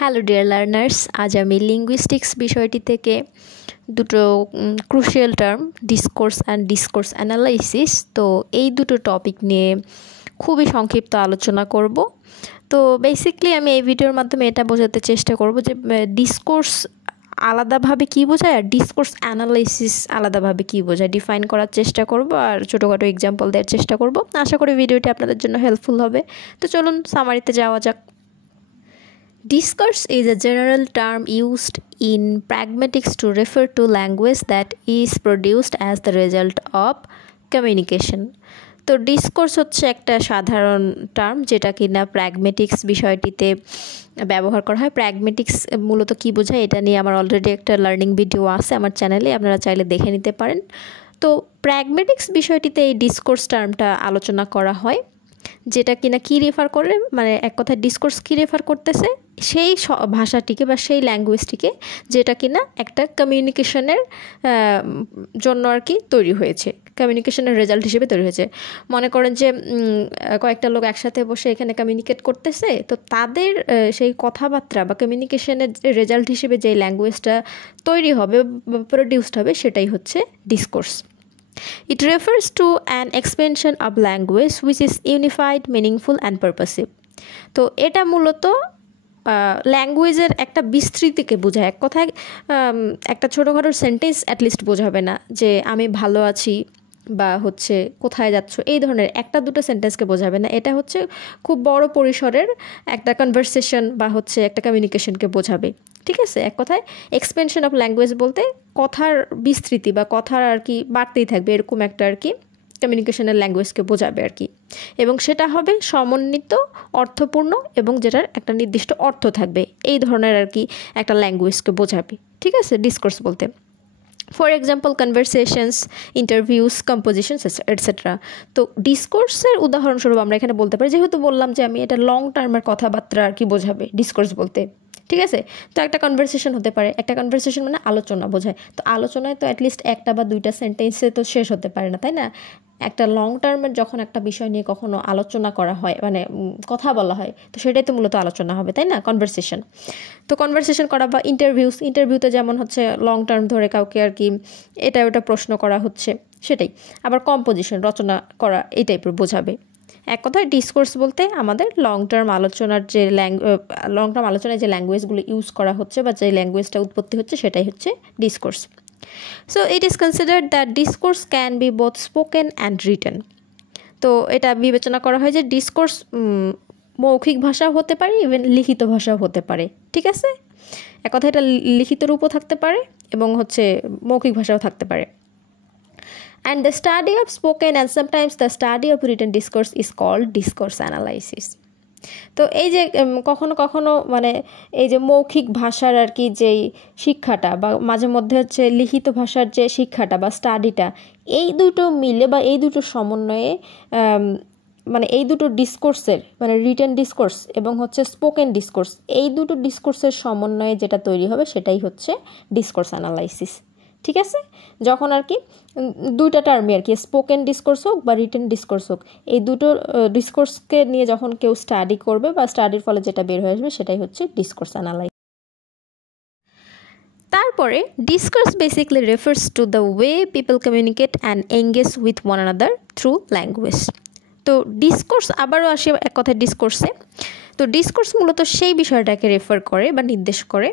Hello dear learners, আজ আমি linguistics বিষয়টি থেকে দুটো crucial term discourse and discourse analysis, তো এই দুটো টপিক নিয়ে খুবই সংক্ষিপ্ত আলোচনা করব। তো বেসিকলি আমি এই ভিডিওর মাধ্যমে এটা বোঝাতে চেষ্টা করব যে ডিসকোর্স আলাদাভাবে কী বোঝায় আর ডিসকোর্স অ্যানালাইসিস আলাদাভাবে কী বোঝায় ডিফাইন করার চেষ্টা করব আর ছোটোখাটো এক্সাম্পল দেওয়ার চেষ্টা করব। আশা করি ভিডিওটি আপনাদের জন্য হেল্পফুল হবে। তো চলুন সামারিতে যাওয়া যাক। Discourse is a general term used in pragmatics to refer to language that is produced as the result of communication. তো ডিসকোর্স হচ্ছে একটা সাধারণ টার্ম যেটা কিনা প্র্যাগমেটিক্স বিষয়টিতে ব্যবহার করা হয়। প্র্যাগমেটিক্স মূলত কী বোঝায় এটা নিয়ে আমার অলরেডি একটা লার্নিং ভিডিও আছে আমার চ্যানেলে, আপনারা চাইলে দেখে নিতে পারেন। তো প্র্যাগমেটিক্স বিষয়টিতে এই ডিসকোর্স টার্মটা আলোচনা করা হয়, যেটা কিনা কী রেফার করে, মানে এক কথায় ডিসকোর্স কী রেফার করতেছে, সেই ভাষাটিকে বা সেই ল্যাঙ্গুয়েজটিকে যেটা কিনা একটা কমিউনিকেশনের জন্য আর কি তৈরি হয়েছে, কমিউনিকেশনের রেজাল্ট হিসেবে তৈরি হয়েছে। মনে করেন যে কয়েকটা লোক একসাথে বসে এখানে কমিউনিকেট করতেছে, তো তাদের সেই কথাবার্তা বা কমিউনিকেশনের রেজাল্ট হিসেবে যেই ল্যাঙ্গুয়েজটা তৈরি হবে বা প্রডিউসড হবে সেটাই হচ্ছে discourse. It refers to an expansion of language which is unified, meaningful and purposive. তো এটা মূলত ল্যাঙ্গুয়েজের একটা বিস্তৃতিকে বোঝায়। এক কথায় একটা ছোটোখাটো সেন্টেন্স অ্যাটলিস্ট বোঝাবে না যে আমি ভালো আছি বা হচ্ছে কোথায় যাচ্ছ, এই ধরনের একটা দুটো সেন্টেন্সকে বোঝাবে না। এটা হচ্ছে খুব বড় পরিসরের একটা কনভারসেশন বা হচ্ছে একটা কমিউনিকেশনকে বোঝাবে। ঠিক আছে, এক কথায় এক্সপেনশন অফ ল্যাঙ্গুয়েজ বলতে কথার বিস্তৃতি বা কথার আর কি বাড়তেই থাকবে, এরকম একটা আর কি কমিউনিকেশনের ল্যাঙ্গুয়েজকে বোঝাবে আর কি। এবং সেটা হবে সমন্বিত, অর্থপূর্ণ এবং যেটার একটা নির্দিষ্ট অর্থ থাকবে, এই ধরনের আর কি একটা ল্যাঙ্গুয়েজকে বোঝাবে। ঠিক আছে, ডিসকোর্স বলতে for example conversations, interviews, compositions etcetera. তো ডিসকোর্সের উদাহরণস্বরূপ আমরা এখানে বলতে পারি, যেহেতু বললাম যে আমি এটা লং টার্মের কথাবার্তা আর কি বোঝাবে ডিসকোর্স বলতে। ঠিক আছে, তো একটা কনভারসেশন হতে পারে, একটা কনভারসেশন মানে আলোচনা বোঝায়। তো আলোচনায় তো অ্যাটলিস্ট একটা বা দুইটা সেন্টেন্সে তো শেষ হতে পারে না, তাই না? একটা লং টার্মের যখন একটা বিষয় নিয়ে কখনো আলোচনা করা হয়, মানে কথা বলা হয়, তো সেটাই তো মূলত আলোচনা হবে, তাই না? কনভারসেশন। তো কনভারসেশন করা বা ইন্টারভিউতে যেমন হচ্ছে লং টার্ম ধরে কাউকে আর কি এটা ওটা প্রশ্ন করা হচ্ছে, সেটাই। আবার কম্পোজিশন, রচনা করা, এই টাইপের বোঝাবে। এক কথায় ডিসকোর্স বলতে আমাদের লং টার্ম আলোচনায় যে ল্যাঙ্গুয়েজগুলো ইউজ করা হচ্ছে বা যে ল্যাঙ্গুয়েজটা উৎপত্তি হচ্ছে সেটাই হচ্ছে discourse. So it is considered that discourse can be both spoken and written. তো এটা বিবেচনা করা হয় যে ডিসকোর্স মৌখিক ভাষাও হতে পারে, ইভেন লিখিত ভাষাও হতে পারে। ঠিক আছে, এক কথা এটা লিখিত রূপও থাকতে পারে এবং হচ্ছে মৌখিক ভাষাও থাকতে পারে। And the study of spoken and sometimes the study of written discourse is called discourse analysis. তো এই যে কখনো কখনো মানে এই যে মৌখিক ভাষার আর কি যেই শিক্ষাটা বা মাঝে মধ্যে হচ্ছে লিখিত ভাষার যে শিক্ষাটা বা স্টাডিটা, এই দুটো মিলে বা এই দুটো সমন্বয়ে মানে এই দুটো ডিসকোর্সের মানে রিটেন ডিসকোর্স এবং হচ্ছে স্পোকেন ডিসকোর্স, এই দুটো ডিসকোর্সের সমন্বয়ে যেটা তৈরি হবে সেটাই হচ্ছে ডিসকোর্স অ্যানালাইসিস। ঠিক আছে, যখন আর কি দুইটা টার্মই আর কি স্পোকেন ডিসকোর্স হোক বা রিটেন ডিসকোর্স হোক, এই দুটো ডিসকোর্সকে নিয়ে যখন কেউ স্টাডি করবে বা স্টাডির ফলে যেটা বের হয়ে আসবে সেটাই হচ্ছে ডিসকোর্স অ্যানালাইসিস। তারপরে discourse basically refers to the way people communicate and engage with one another through language. তো ডিসকোর্স আবারও আসে এক কথায় ডিসকোর্সে। তো ডিসকোর্স মূলত সেই বিষয়টাকে রেফার করে বা নির্দেশ করে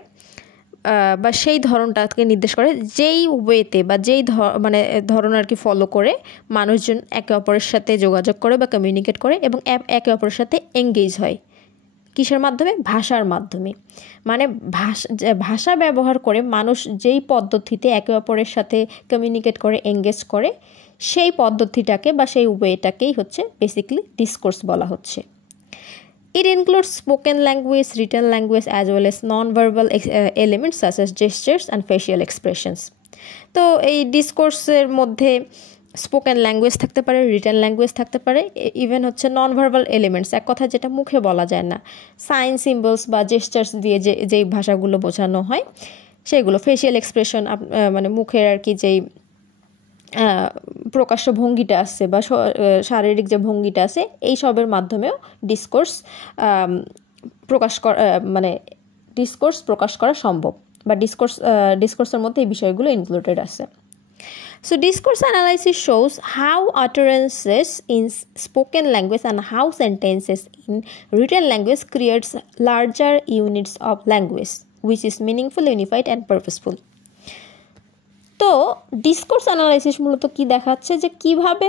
বা সেই ধরনটাকে নির্দেশ করে যেই ওয়েতে বা যেই ধরন আর কি ফলো করে মানুষজন একে অপরের সাথে যোগাযোগ করে বা কমিউনিকেট করে এবং একে অপরের সাথে এঙ্গেজ হয়। কিসের মাধ্যমে? ভাষার মাধ্যমে। মানে ভাষা ব্যবহার করে মানুষ যেই পদ্ধতিতে একে অপরের সাথে কমিউনিকেট করে, এঙ্গেজ করে, সেই পদ্ধতিটাকে বা সেই ওয়েটাকেই হচ্ছে বেসিক্যালি ডিসকোর্স বলা হচ্ছে। It includes spoken language, written language as well as non-verbal elements such as gestures and facial expressions. তো এই ডিসকোর্সের মধ্যে স্পোকেন ল্যাঙ্গুয়েজ থাকতে পারে, রিটেন ল্যাঙ্গুয়েজ থাকতে পারে, ইভেন হচ্ছে নন ভার্বাল এলিমেন্টস, এক কথা যেটা মুখে বলা যায় না, সাইন সিম্বলস বা জেস্টার্স দিয়ে যেই ভাষাগুলো বোঝানো হয় সেগুলো, ফেশিয়াল এক্সপ্রেশন মানে মুখের আর কি যেই প্রকাশ্য ভঙ্গিটা আছে বা শারীরিক যে ভঙ্গিটা আছে, এই সবের মাধ্যমেও ডিসকোর্স প্রকাশ মানে ডিসকোর্স প্রকাশ করা সম্ভব বা ডিসকোর্সের মধ্যে এই বিষয়গুলো ইনক্লুডেড আছে। So discourse analysis shows how utterances in spoken language and how sentences in written language creates larger units of language which is meaningful, unified and purposeful. তো ডিসকোর্স অ্যানালাইসিস মূলত কি দেখাচ্ছে যে কিভাবে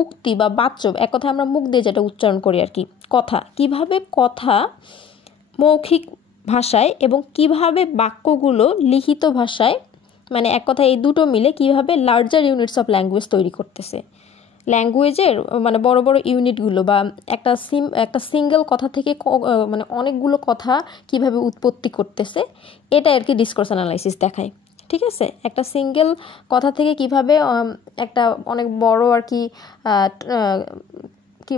উক্তি বা বাচ্য, এক কথা আমরা মুখ দিয়ে যেটা উচ্চারণ করি আর কি, কথা, কিভাবে কথা মৌখিক ভাষায় এবং কিভাবে বাক্যগুলো লিখিত ভাষায়, মানে এক কথা এই দুটো মিলে কিভাবে লার্জার ইউনিটস অফ ল্যাঙ্গুয়েজ তৈরি করতেছে। ল্যাঙ্গুয়েজের মানে বড় বড় ইউনিটগুলো বা একটা সিঙ্গেল কথা থেকে মানে অনেকগুলো কথা কিভাবে উৎপত্তি করতেছে, এটা আর কি ডিসকোর্স অ্যানালাইসিস দেখায়। ঠিক আছে, একটা সিঙ্গেল কথা থেকে কিভাবে একটা অনেক বড় আর কি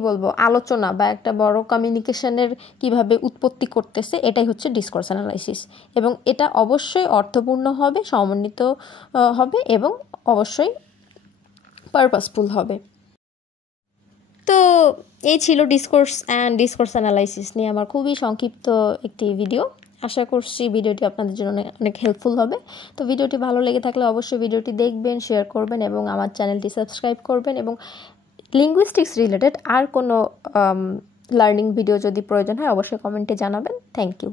বলবো আলোচনা বা একটা বড় কমিউনিকেশনের কিভাবে উৎপত্তি করতেছে, এটাই হচ্ছে ডিসকোর্স অ্যানালাইসিস। এবং এটা অবশ্যই অর্থপূর্ণ হবে, সমন্বিত হবে এবং অবশ্যই পারপাসফুল হবে। তো এই ছিল ডিসকোর্স অ্যানালাইসিস নিয়ে আমার খুবই সংক্ষিপ্ত একটি ভিডিও। আশা করছি ভিডিওটি আপনাদের জন্য অনেক হেল্পফুল হবে। তো ভিডিওটি ভালো লেগে থাকলে অবশ্যই ভিডিওটি দেখবেন, শেয়ার করবেন এবং আমার চ্যানেলটি সাবস্ক্রাইব করবেন। এবং লিঙ্গুইস্টিক্স রিলেটেড আর কোনো লার্নিং ভিডিও যদি প্রয়োজন হয় অবশ্যই কমেন্টে জানাবেন। Thank you.